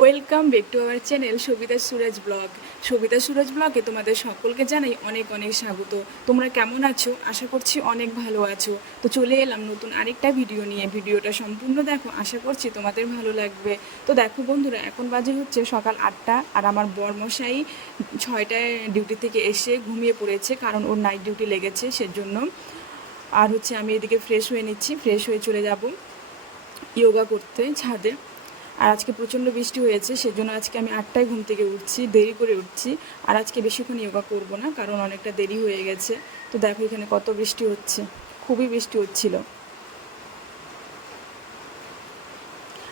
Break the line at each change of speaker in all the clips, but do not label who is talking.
Welcome back to our channel Sabita Suraj vlog Sabita Suraj ব্লগে তোমাদের সকলকে জানাই অনেক অনেক স্বাগত। তোমরা কেমন আছো? আশা করছি অনেক ভালো আছো। তো চলে এলাম নতুন আরেকটা ভিডিও নিয়ে। ভিডিওটা সম্পূর্ণ দেখো, আশা করছি তোমাদের ভালো লাগবে। তো দেখো বন্ধুরা, এখন বাজে হচ্ছে সকাল আটটা আর আমার বরমশাই ছয়টায় ডিউটি থেকে এসে ঘুমিয়ে পড়েছে কারণ ওর নাইট ডিউটি লেগেছে সেজন্য। আর হচ্ছে আমি এদিকে ফ্রেশ হয়ে নিচ্ছি ফ্রেশ হয়ে চলে যাব। ইয়োগা করতে, ছাদে। আর আজকে প্রচণ্ড বৃষ্টি হয়েছে, সেজন্য আজকে আমি আটটায় ঘুম থেকে উঠছি, দেরি করে উঠছি। আর আজকে বেশিক্ষণ যোগা করব না, কারণ অনেকটা দেরি হয়ে গেছে। তো দেখো এখানে কত বৃষ্টি হচ্ছে, খুবই বৃষ্টি হচ্ছিল।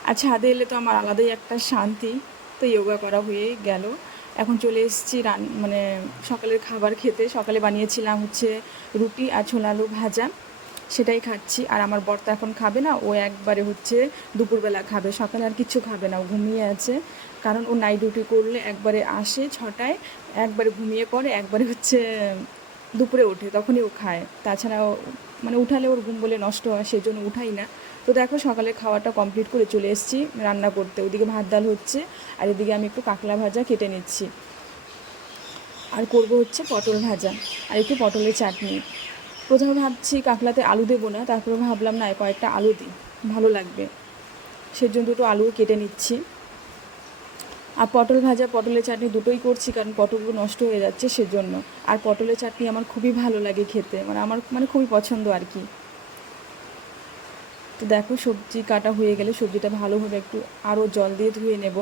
আর ছাদে এলে তো আমার আলাদাই একটা শান্তি, তো যোগা করা হয়ে গেল। এখন চলে এসেছি রান মানে সকালের খাবার খেতে। সকালে বানিয়েছিলাম হচ্ছে রুটি আর ছোলা আলু ভাজা। সেটাই খাচ্ছি। আর আমার বর্তা এখন খাবে না, ও একবারে হচ্ছে দুপুরবেলা খাবে, সকালে আর কিচ্ছু খাবে না, ও ঘুমিয়ে আছে। কারণ ও নাইট ডিউটি করলে একবারে আসে ছটায়, একবারে ঘুমিয়ে পড়ে, একবারে হচ্ছে দুপুরে ওঠে, তখনই ও খায়। তাছাড়া মানে উঠালে ওর ঘুম বলে নষ্ট হয় সেই জন্য উঠাই না। তো দেখো সকালে খাওয়াটা কমপ্লিট করে চলে এসেছি রান্না করতে। ওদিকে ভাত ডাল হচ্ছে, আর এদিকে আমি একটু কাকলা ভাজা কেটে নিচ্ছি। আর করব হচ্ছে পটল ভাজা, আর একটু পটলের চাটনি। প্রথমে ভাবছি কাকলাতে আলু দেবো না, তারপরে ভাবলাম, না কয়েকটা আলু দিই, ভালো লাগবে। সেজন্য দুটো আলু কেটে নিচ্ছি। আর পটল ভাজা, পটলের চাটনি দুটোই করছি, কারণ পটলগুলো নষ্ট হয়ে যাচ্ছে সেজন্য। আর পটলের চাটনি আমার খুবই ভালো লাগে খেতে মানে আমার মানে খুবই পছন্দ আর কি। তো দেখো, সবজি কাটা হয়ে গেলে সবজিটা ভালোভাবে একটু আরও জল দিয়ে ধুয়ে নেব।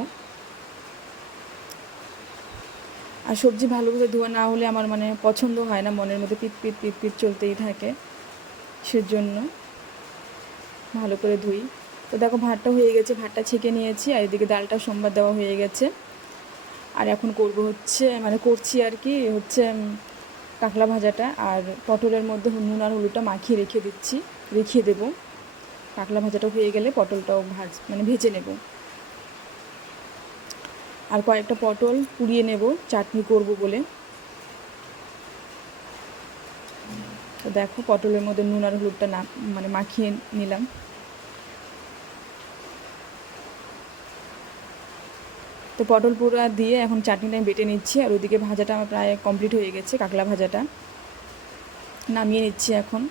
আর সবজি ভালোভাবে ধোয়া না হলে আমার মানে পছন্দ হয় না, মনের মধ্যে পিট পিট পিট পিট চলতেই থাকে। সেজন্য ভালো করে ধুই। তো দেখো ভাতটা হয়ে গেছে, ভাতটা ছেঁকে নিয়েছি আর এদিকে ডালটা সোমবার দেওয়া হয়ে গেছে। আর এখন করব হচ্ছে মানে করছি আর কি, হচ্ছে কাঁকড়া ভাজাটা আর পটলের মধ্যে নুন আর হলুদটা মাখিয়ে রেখে দিচ্ছি, রেখে দেবো। কাঁকড়া ভাজাটা হয়ে গেলে পটলটাও ভাজ মানে ভেজে নেব। আর কয়েকটা পটল পুড়িয়ে নেব, চাটনি করব বলে। তো দেখো পটলের মধ্যে নুন আর হলুদটা না মানে মাখিয়ে নিলাম। তো পটল পুরা দিয়ে এখন চাটনিটা আমি বেটে নিচ্ছি, আর ওদিকে ভাজাটা আমার প্রায় কমপ্লিট হয়ে গেছে, কাকলা ভাজাটা। নামিয়ে নিচ্ছি এখন।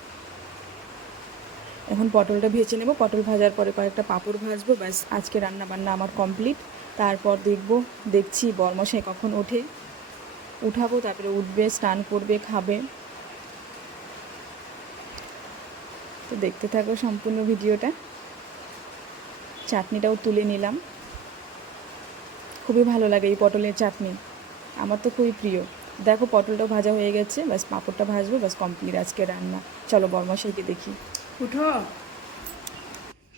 এখন পটলটা ভেজে নেব। পটল ভাজার পরে কয়েকটা পাঁপড় ভাজবো, ব্যাস আজকে রান্না বান্না আমার কমপ্লিট। তারপর দেখব, দেখছি বরমশাই কখন ওঠে। উঠাবো, তারপরে উঠবে, স্নান করবে, খাবে। তো দেখতে থাকো সম্পূর্ণ ভিডিওটা। চাটনিটাও তুলে নিলাম। খুবই ভালো লাগে এই পটলের চাটনি। আমার তো খুবই প্রিয়। দেখো পটলটাও ভাজা হয়ে গেছে, ব্যাস পাঁপড়টা ভাজবো, ব্যাস কমপ্লিট আজকে রান্না। চলো বরমশাইকে দেখি।
उठो।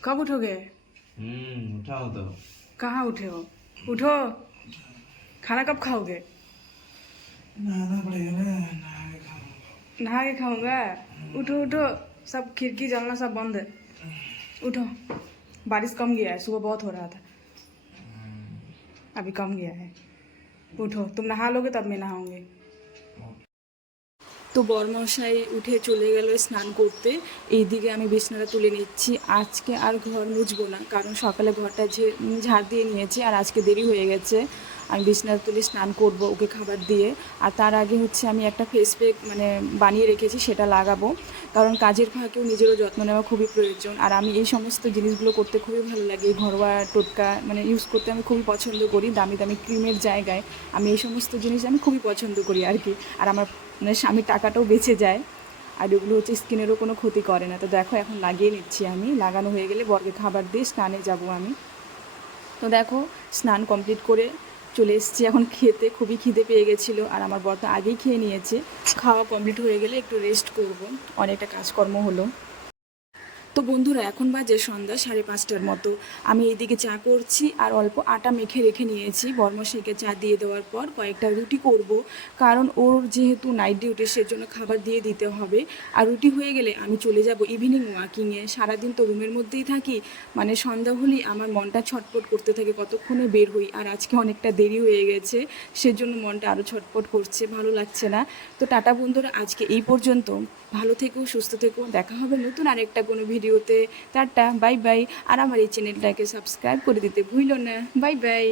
कब उठोगे?
हम्म उठाओ तो।
कहाँ उठे हो? उठो। खाना कब खाओगे?
नहाना पड़ेगा ना नहा के खाऊँगा।
नहा के खाऊँगा? उठो उठो। सब खिड़की जलना सब बंद। है उठो। बारिश कम गया है सुबह बहुत हो रहा था। अभी कम गया है। उठो। तुम नहा लोगे तब मैं नहाऊँगी।
তো বরমশাই উঠে চলে গেল স্নান করতে। এইদিকে আমি বিছনাটা তুলে নিচ্ছি। আজকে আর ঘর মুছবো না, কারণ সকালে ঘরটা যে ঝাড় দিয়ে নিয়েছি, আর আজকে দেরি হয়ে গেছে। আমি বিছনাটা তুলে স্নান করব ওকে খাবার দিয়ে। আর তার আগে হচ্ছে আমি একটা ফেস প্যাক মানে বানিয়ে রেখেছি, সেটা লাগাবো। কারণ কাজের ফাঁকেও নিজেরও যত্ন নেওয়া খুবই প্রয়োজন। আর আমি এই সমস্ত জিনিসগুলো করতে খুবই ভালো লাগে। ঘরোয়া টোটকা মানে ইউজ করতে আমি খুবই পছন্দ করি। দামি দামি ক্রিমের জায়গায় আমি এই সমস্ত জিনিস আমি খুবই পছন্দ করি আর কি। আর আমার মানে স্বামীর টাকাটাও বেঁচে যায়। আর ওগুলো হচ্ছে স্কিনেরও কোনো ক্ষতি করে না। তো দেখো, এখন লাগিয়ে নিচ্ছি আমি। লাগানো হয়ে গেলে বর্গে খাবার দিয়ে স্নানে যাব আমি। তো দেখো, স্নান কমপ্লিট করে চলে এসেছি। এখন খেতে খুবই খিদে পেয়ে গেছিল। আর আমার বর তো আগেই খেয়ে নিয়েছে। খাওয়া কমপ্লিট হয়ে গেলে একটু রেস্ট করব। অনেকটা কাজকর্ম হলো। তো বন্ধুরা, এখন বাজে সন্ধ্যা, সাড়ে পাঁচটার মতো। আমি এইদিকে চা করছি আর অল্প আটা মেখে রেখে নিয়েছি। বর্মশাইকে চা দিয়ে দেওয়ার পর কয়েকটা রুটি করব, কারণ ওর যেহেতু নাইট ডিউটি সেজন্য খাবার দিয়ে দিতে হবে। আর রুটি হয়ে গেলে আমি চলে যাব ইভিনিং ওয়াকিংয়ে সারাদিন তো রুমের মধ্যেই থাকি মানে সন্ধ্যা হলেই আমার মনটা ছটপট করতে থাকে, কতক্ষণে বের হই। আর আজকে অনেকটা দেরি হয়ে গেছে, সেজন্য মনটা আরও ছটপট করছে, ভালো লাগছে না। তো টাটা বন্ধুরা, আজকে এই পর্যন্ত। ভালো থেকো, সুস্থ থেকো, দেখা হবে নতুন আরেকটা কোনো ভিডিও ভিডিওতে, টাটা, বাই বাই। আর আমার এই চ্যানেলটাকে সাবস্ক্রাইব করে দিতে ভুলো না। Bye bye.